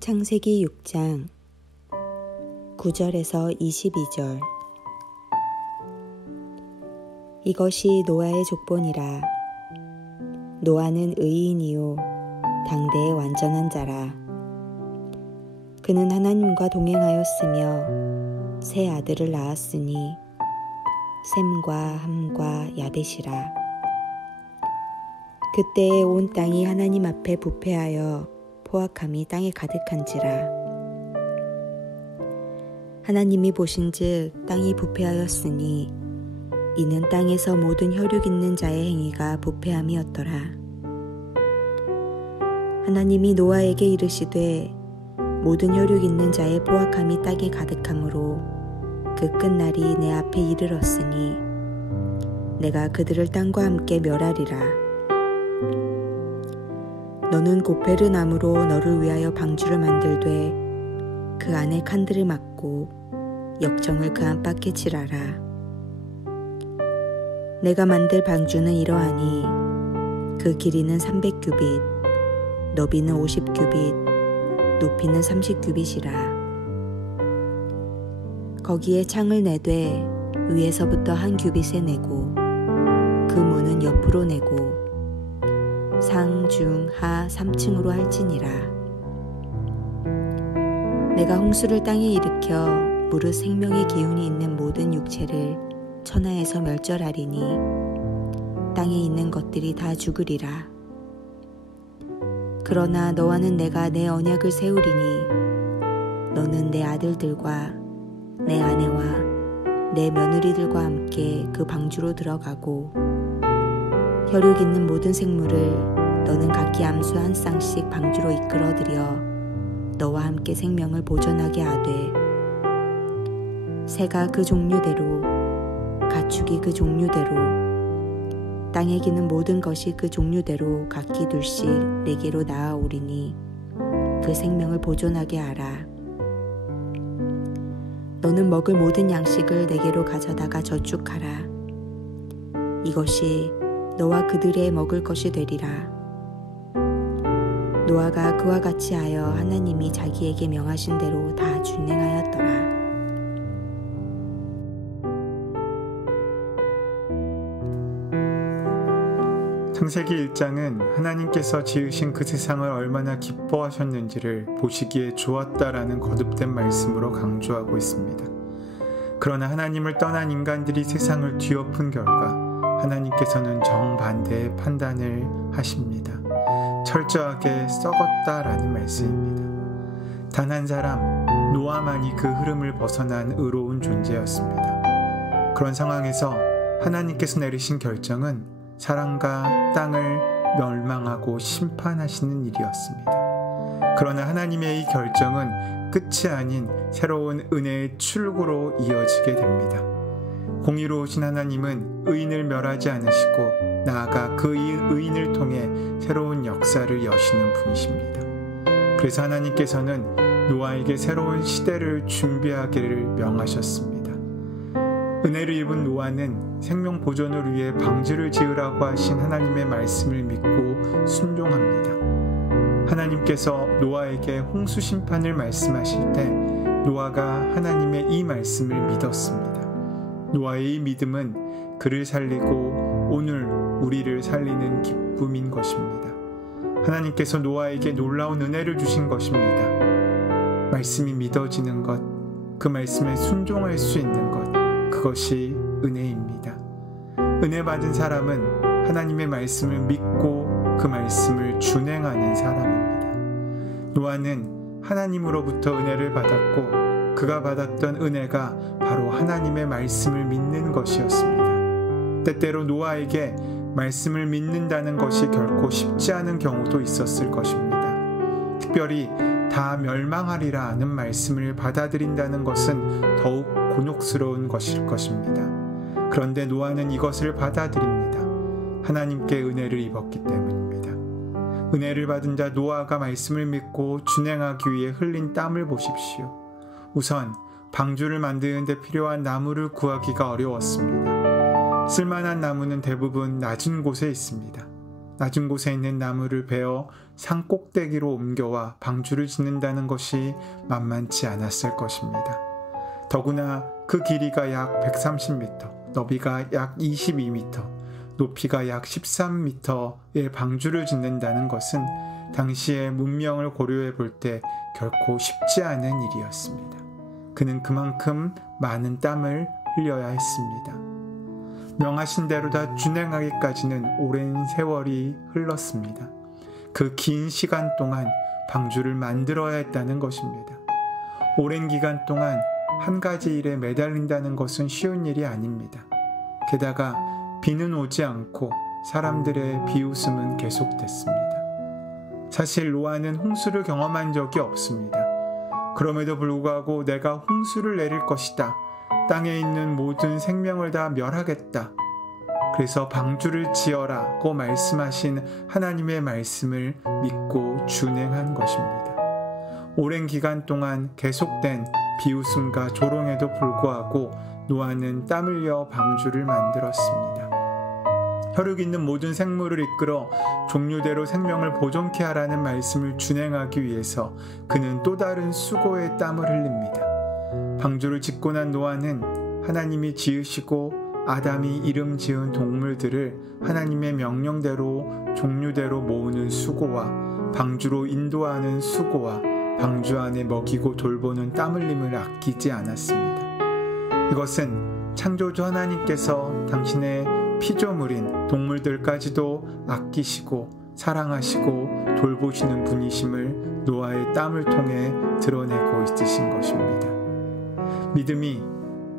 창세기 6장 9절에서 22절. 이것이 노아의 족본이라. 노아는 의인이요 당대의 완전한 자라. 그는 하나님과 동행하였으며 세 아들을 낳았으니 셈과 함과 야벳이라. 그때에 온 땅이 하나님 앞에 부패하여 포악함이 땅에 가득한지라. 하나님이 보신즉 땅이 부패하였으니 이는 땅에서 모든 혈육 있는 자의 행위가 부패함이었더라. 하나님이 노아에게 이르시되 모든 혈육 있는 자의 포악함이 땅에 가득하므로 그 끝날이 내 앞에 이르렀으니 내가 그들을 땅과 함께 멸하리라. 너는 고페르 나무로 너를 위하여 방주를 만들되 그 안에 칸들을 막고 역정을 그 안팎에 칠하라. 내가 만들 방주는 이러하니 그 길이는 300규빗, 너비는 50규빗, 높이는 30규빗이라. 거기에 창을 내되 위에서부터 한 규빗에 내고 그 문은 옆으로 내고 상, 중, 하 3층으로 할지니라. 내가 홍수를 땅에 일으켜 무릇 생명의 기운이 있는 모든 육체를 천하에서 멸절하리니 땅에 있는 것들이 다 죽으리라. 그러나 너와는 내가 내 언약을 세우리니 너는 내 아들들과 내 아내와 내 며느리들과 함께 그 방주로 들어가고 혈육 있는 모든 생물을 너는 각기 암수 한 쌍씩 방주로 이끌어들여 너와 함께 생명을 보존하게 하되 새가 그 종류대로 가축이 그 종류대로 땅에 기는 모든 것이 그 종류대로 각기 둘씩 내게로 나아오리니 그 생명을 보존하게 하라. 너는 먹을 모든 양식을 내게로 가져다가 저축하라. 이것이 너와 그들의 먹을 것이 되리라. 노아가 그와 같이 하여 하나님이 자기에게 명하신 대로 다 준행하였더라. 창세기 1장은 하나님께서 지으신 그 세상을 얼마나 기뻐하셨는지를 보시기에 좋았다라는 거듭된 말씀으로 강조하고 있습니다. 그러나 하나님을 떠난 인간들이 세상을 뒤엎은 결과 하나님께서는 정반대의 판단을 하십니다. 철저하게 썩었다라는 말씀입니다. 단 한 사람, 노아만이 그 흐름을 벗어난 의로운 존재였습니다. 그런 상황에서 하나님께서 내리신 결정은 사람과 땅을 멸망하고 심판하시는 일이었습니다. 그러나 하나님의 이 결정은 끝이 아닌 새로운 은혜의 출구로 이어지게 됩니다. 공의로우신 하나님은 의인을 멸하지 않으시고 나아가 그 의인을 통해 새로운 역사를 여시는 분이십니다. 그래서 하나님께서는 노아에게 새로운 시대를 준비하기를 명하셨습니다. 은혜를 입은 노아는 생명 보존을 위해 방주를 지으라고 하신 하나님의 말씀을 믿고 순종합니다. 하나님께서 노아에게 홍수 심판을 말씀하실 때 노아가 하나님의 이 말씀을 믿었습니다. 노아의 이 믿음은 그를 살리고 오늘 우리를 살리는 기쁨인 것입니다. 하나님께서 노아에게 놀라운 은혜를 주신 것입니다. 말씀이 믿어지는 것, 그 말씀에 순종할 수 있는 것, 그것이 은혜입니다. 은혜 받은 사람은 하나님의 말씀을 믿고 그 말씀을 준행하는 사람입니다. 노아는 하나님으로부터 은혜를 받았고 그가 받았던 은혜가 바로 하나님의 말씀을 믿는 것이었습니다. 때때로 노아에게 말씀을 믿는다는 것이 결코 쉽지 않은 경우도 있었을 것입니다. 특별히 다 멸망하리라 하는 말씀을 받아들인다는 것은 더욱 곤욕스러운 것일 것입니다. 그런데 노아는 이것을 받아들입니다. 하나님께 은혜를 입었기 때문입니다. 은혜를 받은 자 노아가 말씀을 믿고 준행하기 위해 흘린 땀을 보십시오. 우선 방주를 만드는 데 필요한 나무를 구하기가 어려웠습니다. 쓸만한 나무는 대부분 낮은 곳에 있습니다. 낮은 곳에 있는 나무를 베어 산 꼭대기로 옮겨와 방주를 짓는다는 것이 만만치 않았을 것입니다. 더구나 그 길이가 약 130m, 너비가 약 22m, 높이가 약 13m의 방주를 짓는다는 것은 당시의 문명을 고려해 볼 때 결코 쉽지 않은 일이었습니다. 그는 그만큼 많은 땀을 흘려야 했습니다. 명하신 대로 다 준행하기까지는 오랜 세월이 흘렀습니다. 그 긴 시간 동안 방주를 만들어야 했다는 것입니다. 오랜 기간 동안 한 가지 일에 매달린다는 것은 쉬운 일이 아닙니다. 게다가 비는 오지 않고 사람들의 비웃음은 계속됐습니다. 사실 노아는 홍수를 경험한 적이 없습니다. 그럼에도 불구하고 내가 홍수를 내릴 것이다. 땅에 있는 모든 생명을 다 멸하겠다. 그래서 방주를 지어라고 말씀하신 하나님의 말씀을 믿고 준행한 것입니다. 오랜 기간 동안 계속된 비웃음과 조롱에도 불구하고 노아는 땀 흘려 방주를 만들었습니다. 혈육 있는 모든 생물을 이끌어 종류대로 생명을 보존케 하라는 말씀을 준행하기 위해서 그는 또 다른 수고의 땀을 흘립니다. 방주를 짓고 난 노아는 하나님이 지으시고 아담이 이름 지은 동물들을 하나님의 명령대로 종류대로 모으는 수고와 방주로 인도하는 수고와 방주 안에 먹이고 돌보는 땀 흘림을 아끼지 않았습니다. 이것은 창조주 하나님께서 당신의 피조물인 동물들까지도 아끼시고 사랑하시고 돌보시는 분이심을 노아의 땀을 통해 드러내고 있으신 것입니다. 믿음이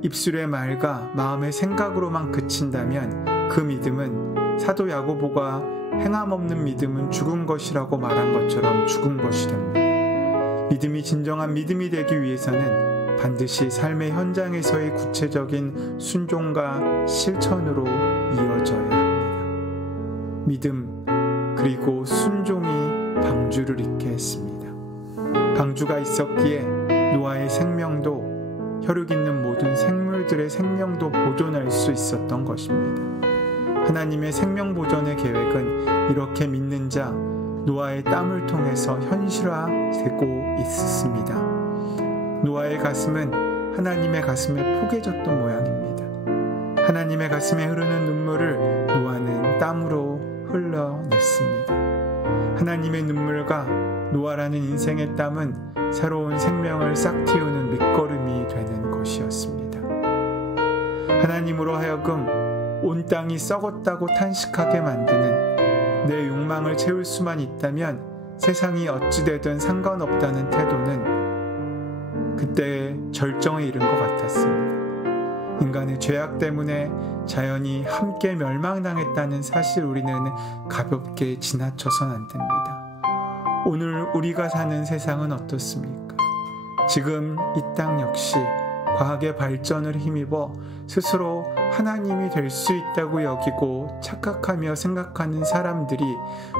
입술의 말과 마음의 생각으로만 그친다면 그 믿음은 사도 야고보가 행함 없는 믿음은 죽은 것이라고 말한 것처럼 죽은 것이 됩니다. 믿음이 진정한 믿음이 되기 위해서는 반드시 삶의 현장에서의 구체적인 순종과 실천으로 이어져야 합니다. 믿음 그리고 순종이 방주를 잇게 했습니다. 방주가 있었기에 노아의 생명도 혈육 있는 모든 생물들의 생명도 보존할 수 있었던 것입니다. 하나님의 생명 보존의 계획은 이렇게 믿는 자 노아의 땀을 통해서 현실화되고 있습니다. 노아의 가슴은 하나님의 가슴에 포개졌던 모양입니다. 하나님의 가슴에 흐르는 눈물을 노아는 땀으로 흘러냈습니다. 하나님의 눈물과 노아라는 인생의 땀은 새로운 생명을 싹 틔우는 밑거름이 되는 것이었습니다. 하나님으로 하여금 온 땅이 썩었다고 탄식하게 만드는 내 욕망을 채울 수만 있다면 세상이 어찌되든 상관없다는 태도는 그때 절정에 이른 것 같았습니다. 인간의 죄악 때문에 자연이 함께 멸망당했다는 사실 우리는 가볍게 지나쳐선 안 됩니다. 오늘 우리가 사는 세상은 어떻습니까? 지금 이 땅 역시 과학의 발전을 힘입어 스스로 하나님이 될 수 있다고 여기고 착각하며 생각하는 사람들이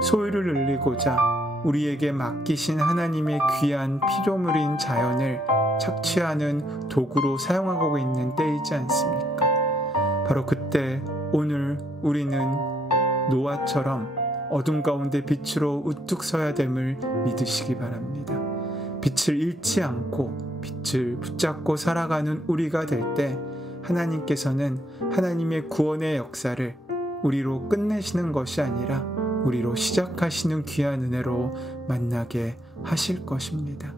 소유를 늘리고자 우리에게 맡기신 하나님의 귀한 피조물인 자연을 착취하는 도구로 사용하고 있는 때이지 않습니까? 바로 그때 오늘 우리는 노아처럼 어둠 가운데 빛으로 우뚝 서야 됨을 믿으시기 바랍니다. 빛을 잃지 않고 빛을 붙잡고 살아가는 우리가 될 때 하나님께서는 하나님의 구원의 역사를 우리로 끝내시는 것이 아니라 우리로 시작하시는 귀한 은혜로 만나게 하실 것입니다.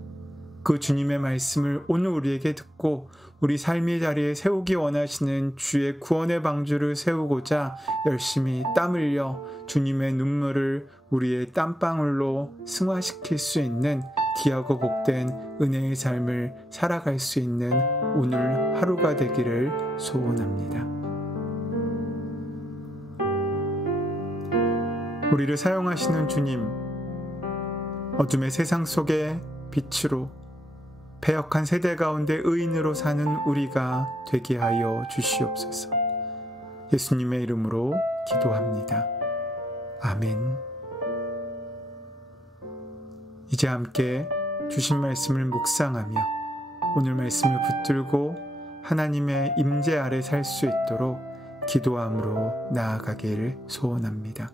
그 주님의 말씀을 오늘 우리에게 듣고 우리 삶의 자리에 세우기 원하시는 주의 구원의 방주를 세우고자 열심히 땀 흘려 주님의 눈물을 우리의 땀방울로 승화시킬 수 있는 귀하고 복된 은혜의 삶을 살아갈 수 있는 오늘 하루가 되기를 소원합니다. 우리를 사용하시는 주님, 어둠의 세상 속에 빛으로 패역한 세대 가운데 의인으로 사는 우리가 되게 하여 주시옵소서. 예수님의 이름으로 기도합니다. 아멘. 이제 함께 주신 말씀을 묵상하며 오늘 말씀을 붙들고 하나님의 임재 아래 살 수 있도록 기도함으로 나아가기를 소원합니다.